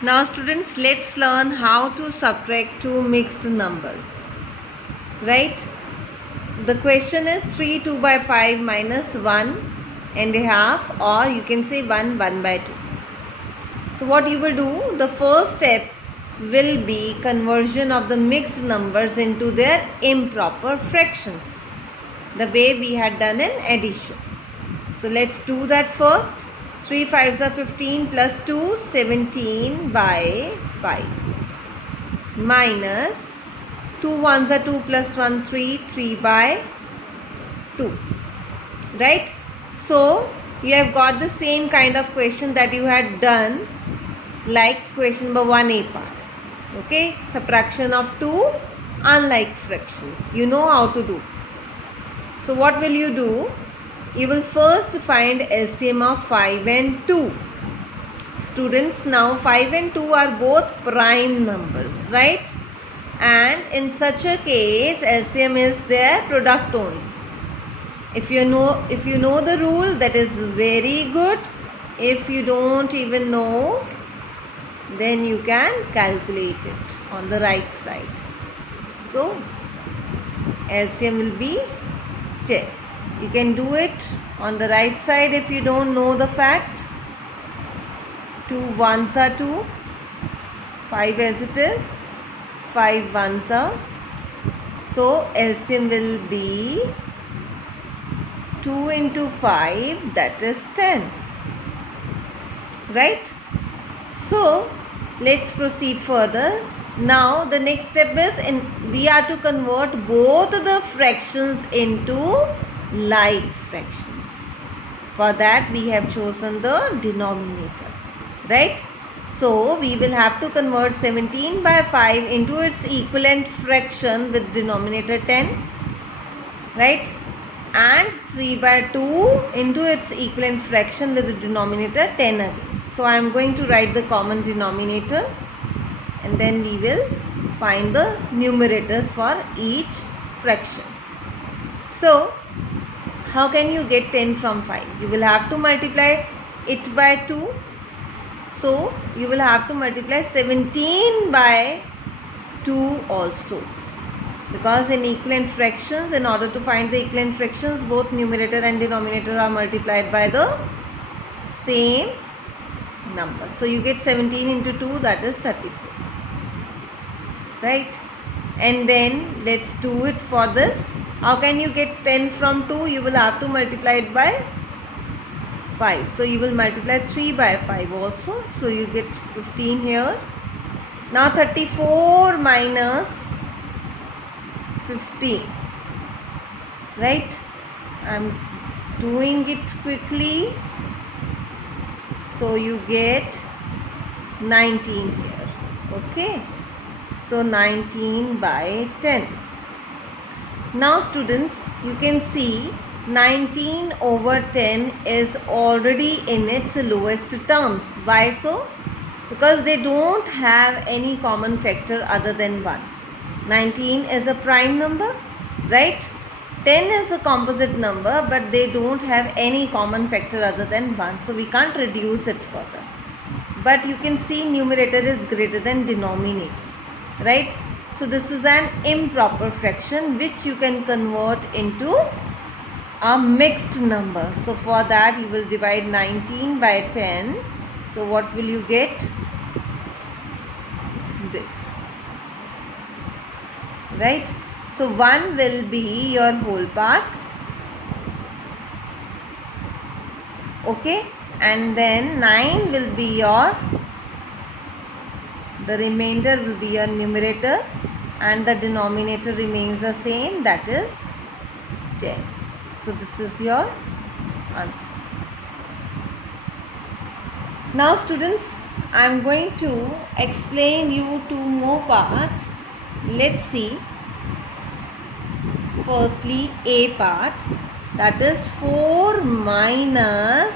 Now students, let's learn how to subtract two mixed numbers. Right? The question is 3 2 by 5 minus 1 and a half, or you can say 1 1 by 2. So what you will do, the first step will be conversion of the mixed numbers into their improper fractions, the way we had done in addition. So let's do that first. 3 5s are 15 plus 2 17 by 5 minus 2 1s are 2 plus 1 3 3 by 2. Right? So you have got the same kind of question that you had done like question number 1a part. Okay, subtraction of two unlike fractions. You know how to do. So what will you do? You will first find LCM of 5 and 2. Students, now 5 and 2 are both prime numbers, right? And in such a case, LCM is their product only. If you know the rule, that is very good. If you don't even know, then you can calculate it on the right side. So LCM will be 10. You can do it on the right side if you don't know the fact. 2 1s are 2, 5 as it is, 5 1s are. So LCM will be 2 into 5, that is 10. Right? So let's proceed further. Now the next step is we are to convert both the fractions into like fractions. For that we have chosen the denominator. Right? So we will have to convert 17 by 5 into its equivalent fraction with denominator 10. Right? And 3 by 2 into its equivalent fraction with the denominator 10 again. So I am going to write the common denominator and then we will find the numerators for each fraction. So how can you get 10 from 5? You will have to multiply it by 2. So you will have to multiply 17 by 2 also. Because in equivalent fractions, in order to find the equivalent fractions, both numerator and denominator are multiplied by the same number. So you get 17 into 2, that is 34. Right? And then let's do it for this. How can you get 10 from 2? You will have to multiply it by 5. So you will multiply 3 by 5 also. So you get 15 here. Now 34 minus 15. Right? I am doing it quickly. So you get 19 here. Okay. So 19 by 10. Now students, you can see 19 over 10 is already in its lowest terms. Why so? Because they don't have any common factor other than 1. 19 is a prime number, right? 10 is a composite number, but they don't have any common factor other than 1. So we can't reduce it further. But you can see numerator is greater than denominator, right? So this is an improper fraction which you can convert into a mixed number. So for that you will divide 19 by 10. So what will you get? This. Right? So 1 will be your whole part. Okay? And then 9 will be the remainder will be your numerator, and the denominator remains the same, that is 10. So this is your answer. Now students, I am going to explain you 2 more parts. Let's see. Firstly, A part, that is 4 minus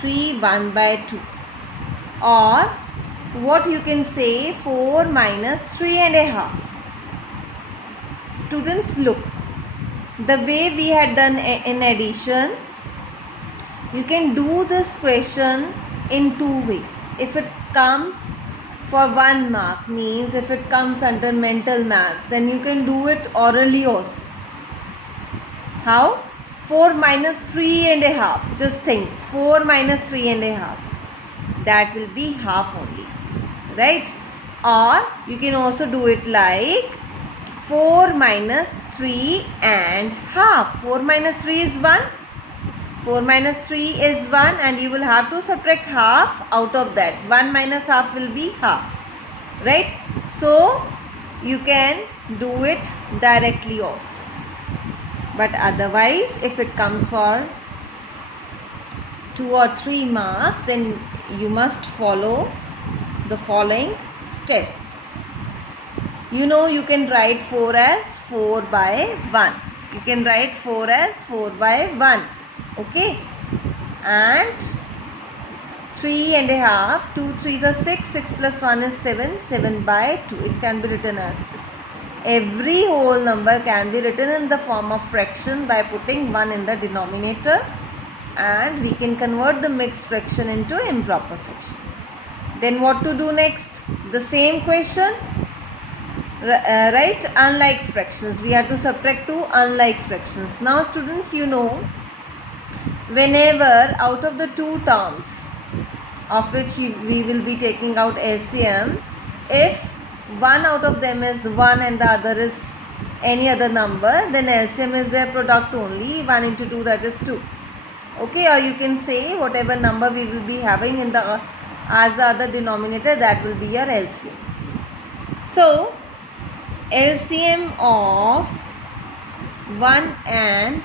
3 1 by 2, or what you can say 4 minus 3 and a half. Students, look, the way we had done in addition, you can do this question in two ways. if it comes for 1 mark, means if it comes under mental maths, then you can do it orally also. How? 4 minus 3.5. Just think, 4 minus 3.5. That will be half only, right? Or you can also do it like 4 minus 3.5. 4 minus 3 is 1. 4 minus 3 is 1, and you will have to subtract half out of that. 1 minus half will be half, right? So you can do it directly also. But otherwise, if it comes for 2 or 3 marks, then you must follow the following steps. You know, you can write 4 as 4 by 1. You can write 4 as 4 by 1. Okay. And 3.5. 2 3s are 6. 6 plus 1 is 7. 7 by 2. It can be written as this. Every whole number can be written in the form of fraction by putting 1 in the denominator, and we can convert the mixed fraction into improper fraction. Then what to do next? The same question, right? Unlike fractions. We have to subtract 2 unlike fractions. Now students, you know, whenever out of the 2 terms of which we will be taking out LCM, if one out of them is 1 and the other is any other number, then LCM is their product only. 1 into 2, that is 2. Okay, or you can say whatever number we will be having in the as the other denominator, that will be your LCM. So LCM of 1 and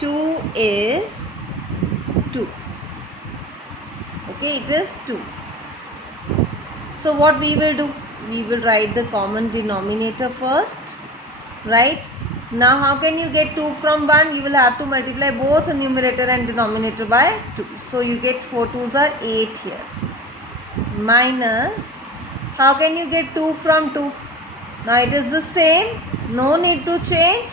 2 is 2. Okay, it is 2. So what we will do? We will write the common denominator first, right? Now how can you get 2 from 1? You will have to multiply both numerator and denominator by 2. So you get 4 2s are 8 here. Minus, how can you get 2 from 2? Now it is the same, no need to change.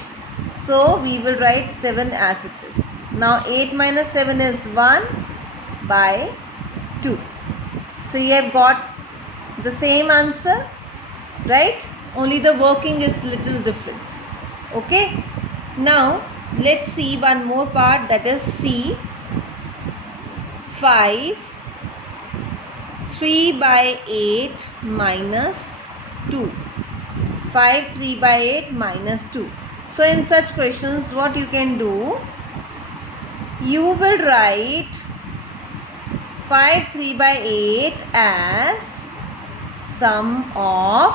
So we will write 7 as it is. Now 8 minus 7 is 1 by 2. So you have got the same answer, right? Only the working is little different. Okay. Now let's see one more part, that is C. 5 3 by 8 minus 2. 5 3 by 8 minus 2. So in such questions, what you can do? You will write 5 3 by 8 as sum of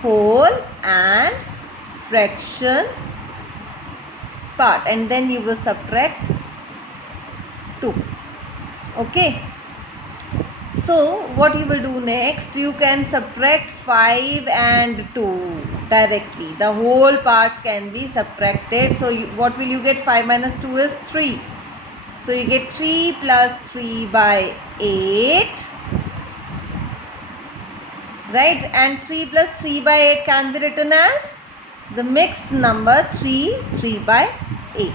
whole and fraction part, and then you will subtract 2. Okay. So what you will do next? You can subtract 5 and 2 directly. The whole parts can be subtracted. So what will you get? 5 minus 2 is 3. So you get 3 plus 3 by 8. Right, and 3 plus 3 by 8 can be written as the mixed number 3 by 8.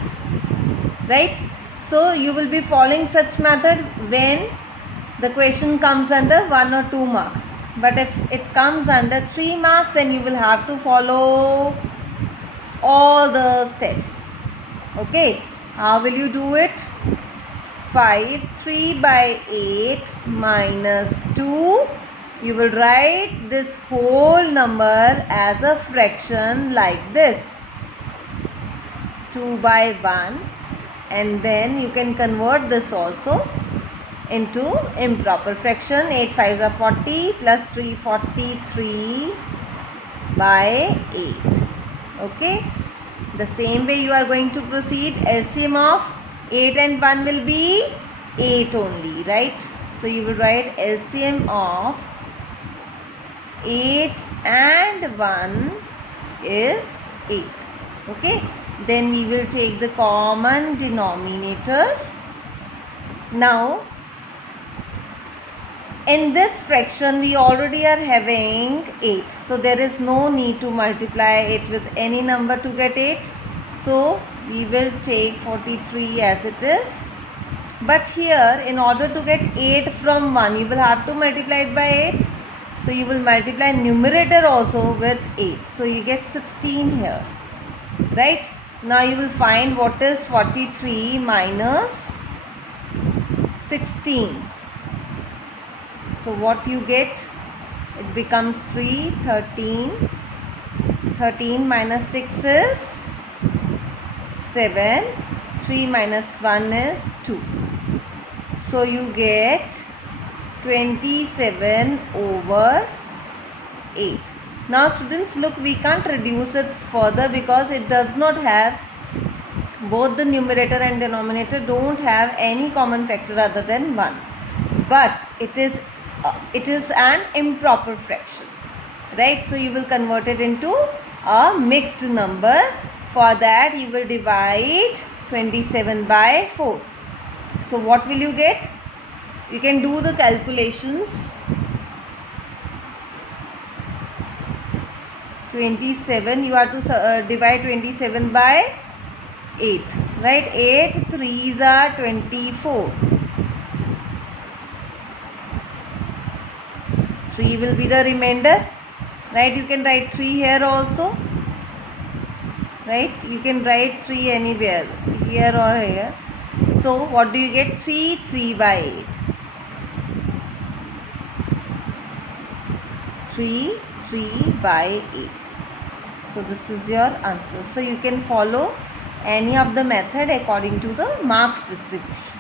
Right, so you will be following such method when the question comes under 1 or 2 marks. But if it comes under 3 marks, then you will have to follow all the steps. Okay, how will you do it? 5 3 by 8 minus 2. You will write this whole number as a fraction like this, 2 by 1, and then you can convert this also into improper fraction. 8 5s are 40 plus 3 43 by 8. Okay, the same way you are going to proceed. LCM of 8 and 1 will be 8 only, right? So you will write LCM of 8 and 1 is 8. Okay, then we will take the common denominator. Now in this fraction we already are having 8, so there is no need to multiply it with any number to get 8. So we will take 43 as it is, But here, in order to get 8 from 1, you will have to multiply it by 8. So you will multiply numerator also with 8. So you get 16 here. Right? Now you will find what is 43 minus 16. So what you get? It becomes 3, 13. 13 minus 6 is 7. 3 minus 1 is 2. So you get 27 over 8. Now students, look, we can't reduce it further because it does not have, both the numerator and denominator don't have any common factor other than 1. But it is an improper fraction, right? So you will convert it into a mixed number. For that you will divide 27 by 4. So what will you get? You can do the calculations. 27, you have to divide 27 by 8, right? 8 3s are 24. 3 will be the remainder, right? You can write 3 here also, right? You can write 3 anywhere, here or here. So what do you get? 3 by 8. 3 by 8. So this is your answer. So you can follow any of the method according to the marks distribution.